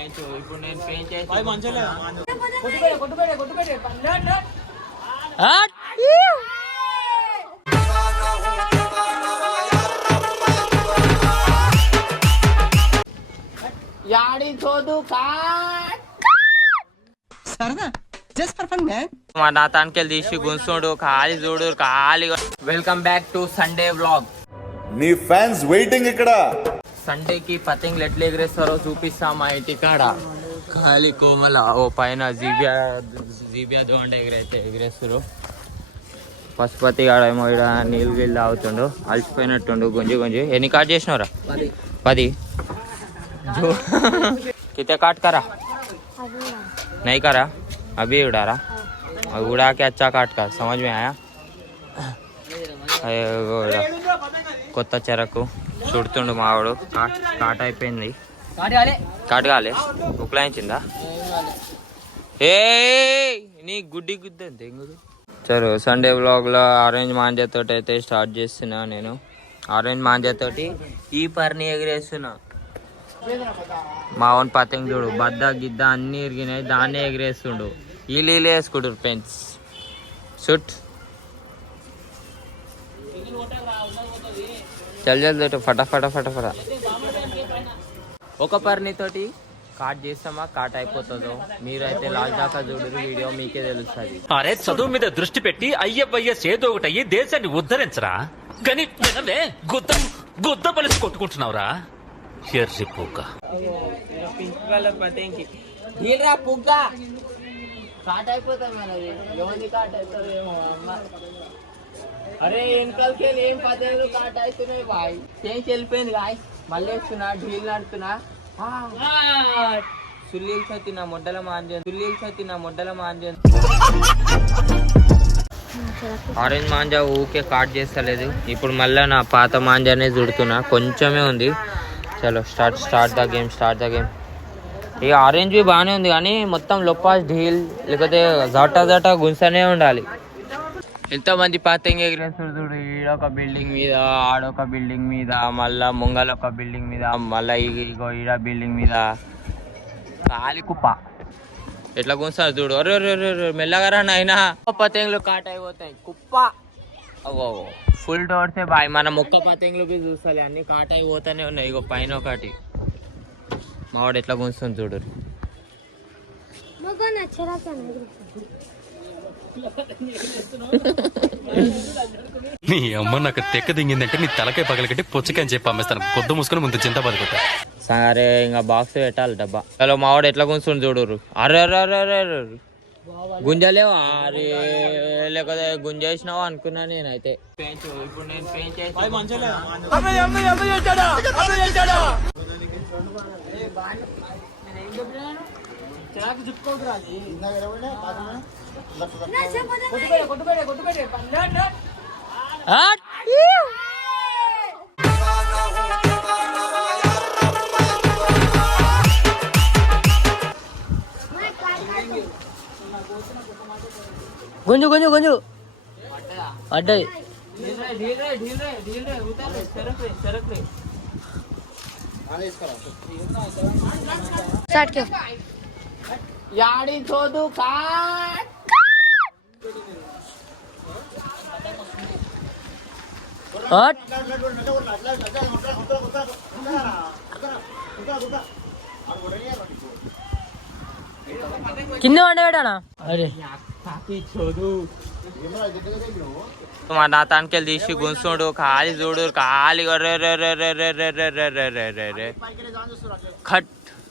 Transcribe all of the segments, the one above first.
ఇప్పుడు నేను పెయింట్ చేసి మా నాతానికి తీసి గుంసుడు ఖాళీ చూడు ఖాళీ. Welcome back to Sunday vlog. నీ ఫ్యాన్స్ వెయిటింగ్ ఇక్కడ. సండేకి పతంగులు ఎట్లా ఎగరేస్తారో చూపిస్తా మా ఇంటి కాడ. ఖాళీ కోమల ఓ పైన జీబియా దోండ ఎగరేస్తారు. పశుపతి కాడ ఏమో ఇక్కడ నీళ్ళు గిళ్ళు తాగుతుండు, అలసిపోయినట్టుండు గుంజి గుంజి. ఎన్ని కాట్ చేసినవరా? 10. कितने काट करा नहीं करा अभी उड़ा रहा उड़ा के अच्छा काट कर समझ में आया. కొత్త చెరకు చుడుతుండు మావాడు. కాట అయిపోయింది. కాటు కాలే ఉక్లాయించిందా? ఏ నీ గుడ్డి గుద్ద తెంగుదు. చలో సండే వ్లాగ్లో ఆరెంజ్ మాంజాతోటి అయితే స్టార్ట్ చేస్తున్నా. నేను ఆరెంజ్ మాంజాతోటి ఈ పర్ని ఎగిరేస్తున్నా. మా ఓన్ పతంగి చూడు బద్ద గిద్ద అన్ని ఇరిగినాయి, దాన్నే ఎగిరేస్తుండు. వీళ్ళు వేసుకుంటారు పెన్స్ షుట్. చల్ చల్ ఫటాఫట ఫటాఫట. ఒక పర్నితోటి కాట్ చేస్తామా కాట్ అయిపోతుందో మీరైతే లాస్ట్ దాకా చూడరు, వీడియో మీకే తెలుస్తుంది. అరే చదువు మీద దృష్టి పెట్టి అయ్యబ్బయ్యస్ ఏదో ఒకటి అయ్యి దేశాన్ని ఉద్ధరించరా. కానీ గుద్ద పలిసి కొట్టుకుంటున్నావురా. అరే వెనకాలకి ఏం పదేళ్ళు కాట అవుతున్నాయి బాయ్. చేంజ్ వెళ్ళిపోయింది బాయ్. మళ్ళీ వేస్తున్నా ఢీల్ నడుతున్నా. సుల్లీలు సత్తి నా మొడ్డల మాంజన్, సుల్లీలు సత్తి నా మొడ్డల మాంజన్. ఆరెంజ్ మాంజా ఊకే కాట్ చేస్తలేదు. ఇప్పుడు మళ్ళీ నా పాత మాంజానే చుడుతున్నా, కొంచెమే ఉంది. చలో స్టార్ట్ ద గేమ్. ఇక ఆరెంజ్ బి బాగానే ఉంది కానీ మొత్తం లొప్పాస్ ఢీల్ లేకపోతే జటా గుంసనే ఉండాలి. ఎంతమంది పతంగి ఎగిరేస్తారు చూడు. ఈడొక బిల్డింగ్ మీద, ఆడొక బిల్డింగ్ మీద, మళ్ళా ముంగల ఒక బిల్డింగ్ మీద, మళ్ళీ ఇగో ఈడ బిల్డింగ్ మీద. కాలి కుప్ప ఎట్లా గుంస్తారు చూడు. అరే మెల్లగారా నాయనా, పతంగులు కాట అయిపోతాయి. కుప్ప అవో ఫుల్ డోర్సే బాయ్. మన మొక్క పతంగులు చూస్తాలి, అన్ని కాట అయిపోతానే ఉన్నాయి. ఇగో పైన ఒకటి మావాడు ఎట్లా గుంస్తుంది చూడు. నీ అమ్మ నాకు తెక్క దింగిందంటే నీ తలకాయ పగలకట్టి పుచ్చకాయ చెప్పి అమ్మేస్తాను. కొద్దు మూసుకొని ముందు చింత పడుకుంటా. సరే ఇంకా బాక్స్ పెట్టాలి డబ్బా. హలో మావాడు ఎట్లా గుంస్తుంది చూడు. అరే గుంజలేవా? అరే లేకపోతే గుంజేసినావా అనుకున్నా నేనైతే. ఇప్పుడు నేను పెయింట్ చేసి గుంజు పడ్డాయి. యాడి చోదు కాట్ కింద వండబెట్టానా? అరే మా నాతానికి తీసి గుంసుడు ఖాళీ చూడు ఖాళీ.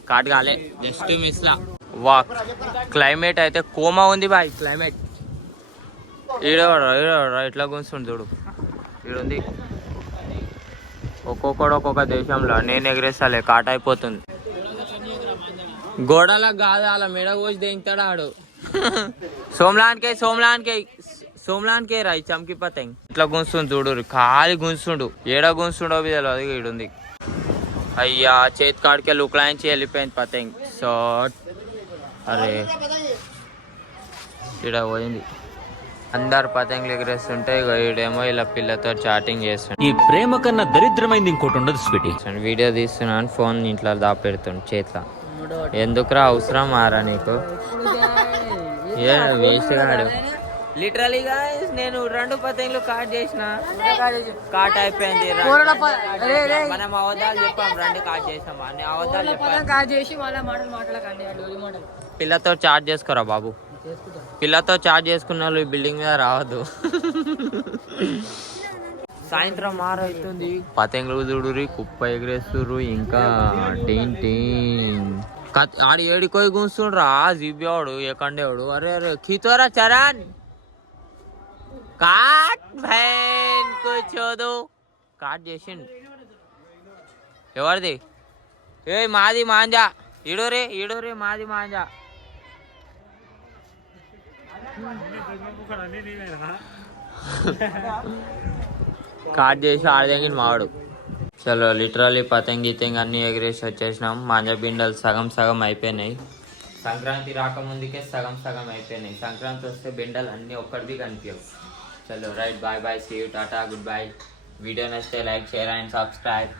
కాట్ కాలే జస్ట్ మిస్ లా. వాక్ క్లైమేట్ అయితే కోమా ఉంది బాయ్. క్లైమేట్ ఈడ ఇట్లా గుంస్తుంది చూడు. ఈడుంది ఒక్కొక్కడు ఒక్కొక్క దేశంలో. నేను ఎగిరేస్తాలే కాట అయిపోతుంది. గోడలకు కాదు అలా మెడ కోసి దింగుతాడు ఆడు. సోమ్లాన్కే రాయి చమ్కి పతంగ్ ఇట్లా గుంస్తుంది చూడు. ఖాళీ గుంస్తుండు. ఏడ గుంస్తుండో తెలియదు. ఈడుంది. అయ్యా చేతి కాడికి లుక్లాయించి వెళ్ళిపోయింది పతంగ్. షార్ట్ అరే ఈడ పోయింది. అందరు పతంగులు ఎగరేస్తుంటే ఈడేమో ఇలా పిల్లతో చాటింగ్ చేస్తుండే. ఈ ప్రేమ కన్నా దరిద్రమైంది ఇంకోటి ఉండదు స్వీటీ. వీడియో తీస్తున్నాను, ఫోన్ ఇంట్లో దాపెడుతుండు చేతిలో. ఎందుకురా అవసరం మారా నీకు ఏ వేస్ట్ కాడు లిటరలీగా నేను 2 పతంగులు కాట్ చేసిన కాట్ అయిపోయింది మనం అవద్దాలు చెప్పాం 2 కాట్ చేసాం అన్ని అవద్దాలు చెప్పాం పిల్లతో చార్జ్ చేసుకోరా బాబు పిల్లతో చార్జ్ చేసుకున్న వాళ్ళు ఈ బిల్డింగ్ మీద రావద్దు సాయంత్రం 6 అవుతుంది పతంగులు చూడురి కుప్ప ఎగరేస్తుర్రు ఇంకా టీన్ టీన్ ఆడు ఏడికోయి కూర్చుండ్రా జిబ్బేవాడు ఎకండేవాడు అరే అరే ఖీతోరా చరణ్ కాట్ భైన్ కూర్చోదు కాట్ చేసిండు ఎవరిది ఏ మాది మాంజా ఈడోరే మాది మాంజా కాట్ చేసి ఆడదెంగిన మావాడు చలో లిటరల్లీ పతంగి గితంగి అన్నీ ఎగరేసి వచ్చేసినాం మాంజా బిండలు సగం అయిపోయినాయి సంక్రాంతి రాకముందుకే సగం అయిపోయినాయి సంక్రాంతి వస్తే బిండలు అన్నీ ఒక్కడిది కనిపించవు చలో రైట్ బాయ్ సీ యూ టాటా గుడ్ బై వీడియో నచ్చితే లైక్ షేర్ అండ్ సబ్స్క్రైబ్